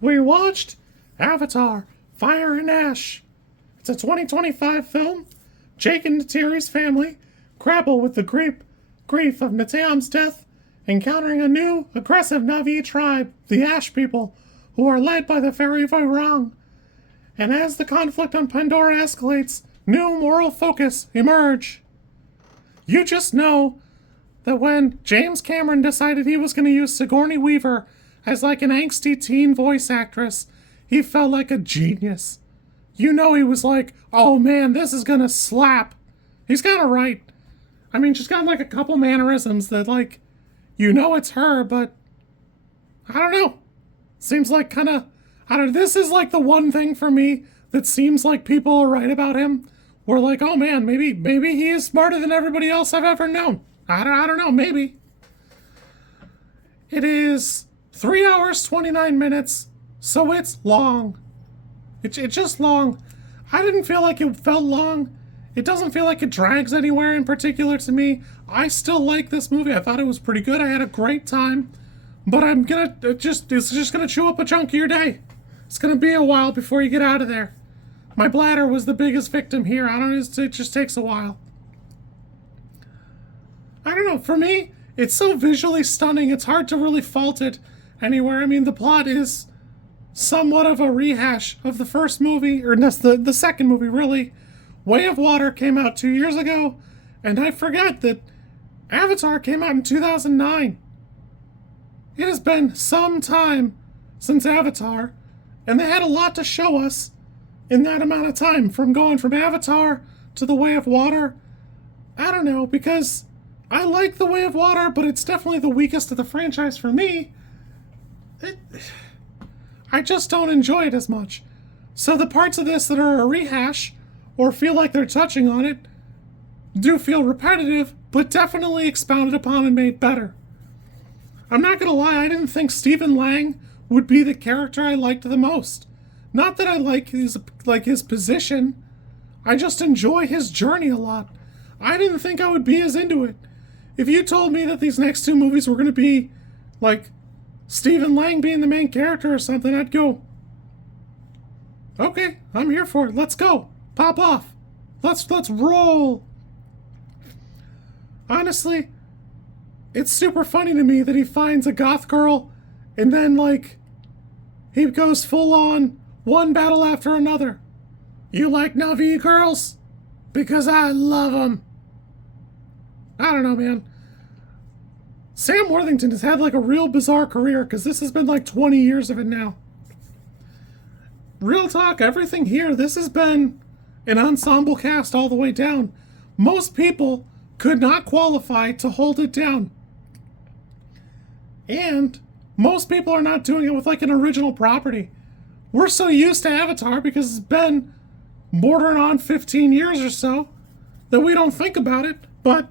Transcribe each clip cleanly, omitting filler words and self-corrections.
We watched Avatar, Fire and Ash. It's a 2025 film. Jake and Neytiri's family grapple with the grief of Natam's death, encountering a new, aggressive Na'vi tribe, the Ash people, who are led by the fairy Vairang. And as the conflict on Pandora escalates, new moral focus emerge. You just know that when James Cameron decided he was going to use Sigourney Weaver as like an angsty teen voice actress, he felt like a genius. You know he was like, oh man, this is going to slap. He's kind of right. I mean, she's got like a couple mannerisms that like, you know it's her, but I don't know. Seems like kind of, I don't know, this is like the one thing for me that seems like people are right about him. We're like, oh man, maybe he is smarter than everybody else I've ever known. I don't know, maybe. It is 3 hours, 29 minutes, so it's long. It's just long. I didn't feel like it felt long. It doesn't feel like it drags anywhere in particular to me. I still like this movie. I thought it was pretty good. I had a great time. But it's just gonna chew up a chunk of your day. It's gonna be a while before you get out of there. My bladder was the biggest victim here. I don't know, it just takes a while. I don't know, for me, it's so visually stunning, it's hard to really fault it anywhere. I mean, the plot is somewhat of a rehash of the first movie, or the second movie, really. Way of Water came out 2 years ago, and I forgot that Avatar came out in 2009. It has been some time since Avatar, and they had a lot to show us in that amount of time, from going from Avatar to The Way of Water. I don't know, because I like The Way of Water, but it's definitely the weakest of the franchise for me. I just don't enjoy it as much. So the parts of this that are a rehash, or feel like they're touching on it, do feel repetitive, but definitely expounded upon and made better. I'm not gonna lie, I didn't think Stephen Lang would be the character I liked the most. Not that I like his position, I just enjoy his journey a lot. I didn't think I would be as into it. If you told me that these next two movies were gonna be like Stephen Lang being the main character or something, I'd go, okay, I'm here for it. Let's go. Pop off. Let's roll. Honestly, it's super funny to me that he finds a goth girl and then like he goes full on one battle after another. You like Na'vi girls? Because I love them. I don't know, man. Sam Worthington has had like a real bizarre career, because this has been like 20 years of it now. Real talk, everything here, this has been an ensemble cast all the way down. Most people could not qualify to hold it down. And most people are not doing it with like an original property. We're so used to Avatar because it's been bordering on 15 years or so that we don't think about it. But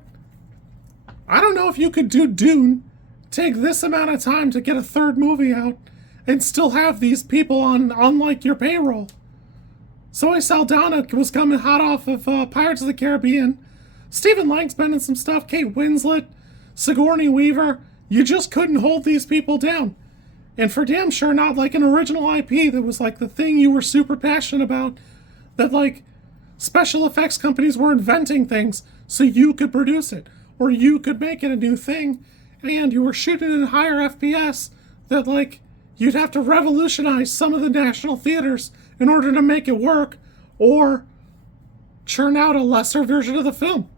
I don't know if you could do Dune, take this amount of time to get a third movie out, and still have these people on like your payroll. Zoe Saldaña was coming hot off of Pirates of the Caribbean. Stephen Lang's been in some stuff. Kate Winslet, Sigourney Weaver. You just couldn't hold these people down. And for damn sure not like an original IP that was like the thing you were super passionate about. That like special effects companies were inventing things so you could produce it. Or you could make it a new thing. And you were shooting in higher FPS that like you'd have to revolutionize some of the national theaters in order to make it work, or churn out a lesser version of the film.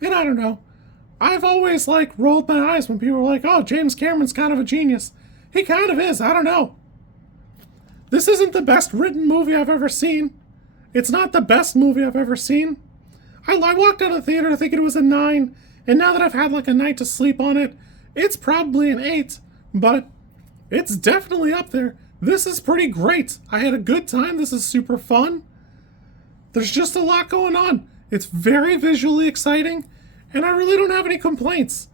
And I don't know. I've always like rolled my eyes when people are like, oh, James Cameron's kind of a genius. He kind of is, I don't know. This isn't the best written movie I've ever seen. It's not the best movie I've ever seen. I walked out of the theater thinking it was a 9, and now that I've had like a night to sleep on it, it's probably an 8, but it's definitely up there. This is pretty great. I had a good time. This is super fun. There's just a lot going on. It's very visually exciting, and I really don't have any complaints.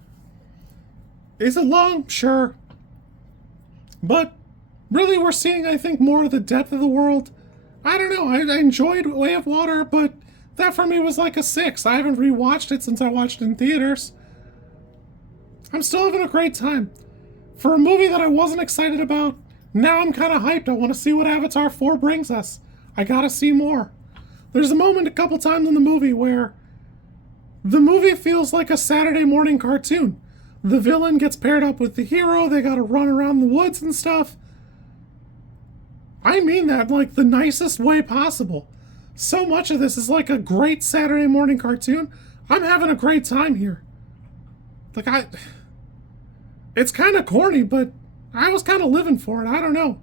Is it long? Sure. But really, we're seeing, I think, more of the depth of the world. I don't know. I enjoyed Way of Water, but that for me was like a 6. I haven't rewatched it since I watched it in theaters. I'm still having a great time. For a movie that I wasn't excited about, now I'm kind of hyped. I want to see what Avatar 4 brings us. I gotta see more. There's a moment a couple times in the movie where the movie feels like a Saturday morning cartoon. The villain gets paired up with the hero, they gotta run around the woods and stuff. I mean that like the nicest way possible. So much of this is like a great Saturday morning cartoon. I'm having a great time here. It's kind of corny, but I was kind of living for it. I don't know.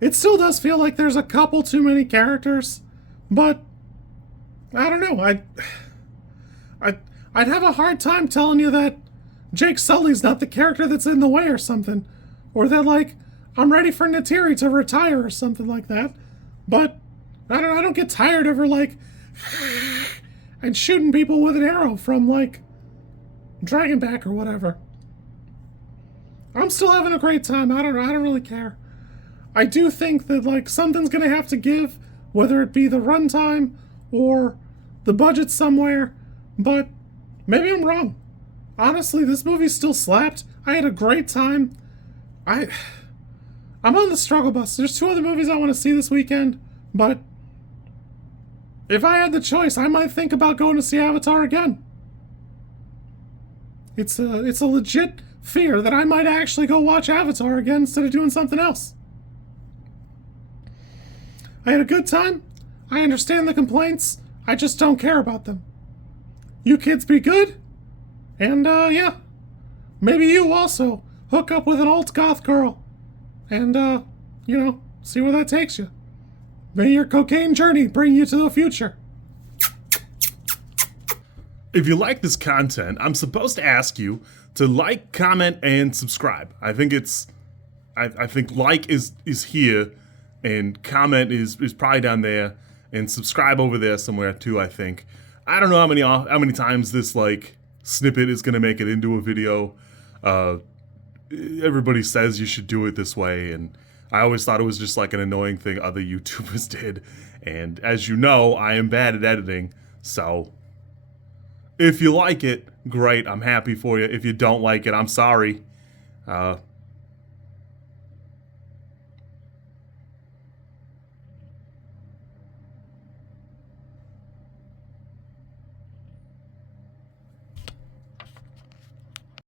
It still does feel like there's a couple too many characters, but I don't know. I'd have a hard time telling you that Jake Sully's not the character that's in the way or something, or that like I'm ready for Neytiri to retire or something like that. But I don't get tired of her like and shooting people with an arrow from like Dragonback or whatever. I'm still having a great time. I don't really care. I do think that like something's gonna have to give, whether it be the runtime or the budget somewhere, but maybe I'm wrong. Honestly, this movie still slapped. I had a great time. I'm on the struggle bus. There's 2 other movies I want to see this weekend, but if I had the choice, I might think about going to see Avatar again. It's a legit fear that I might actually go watch Avatar again instead of doing something else. I had a good time. I understand the complaints. I just don't care about them. You kids be good. And, yeah. Maybe you also hook up with an alt goth girl. And, see where that takes you. May your cocaine journey bring you to the future. If you like this content, I'm supposed to ask you to like, comment, and subscribe. I think like is here, and comment is probably down there, and subscribe over there somewhere too, I think. I don't know how many times this like snippet is gonna make it into a video. Everybody says you should do it this way, and I always thought it was just like an annoying thing other YouTubers did. And as you know, I am bad at editing, so if you like it, great, I'm happy for you. If you don't like it, I'm sorry.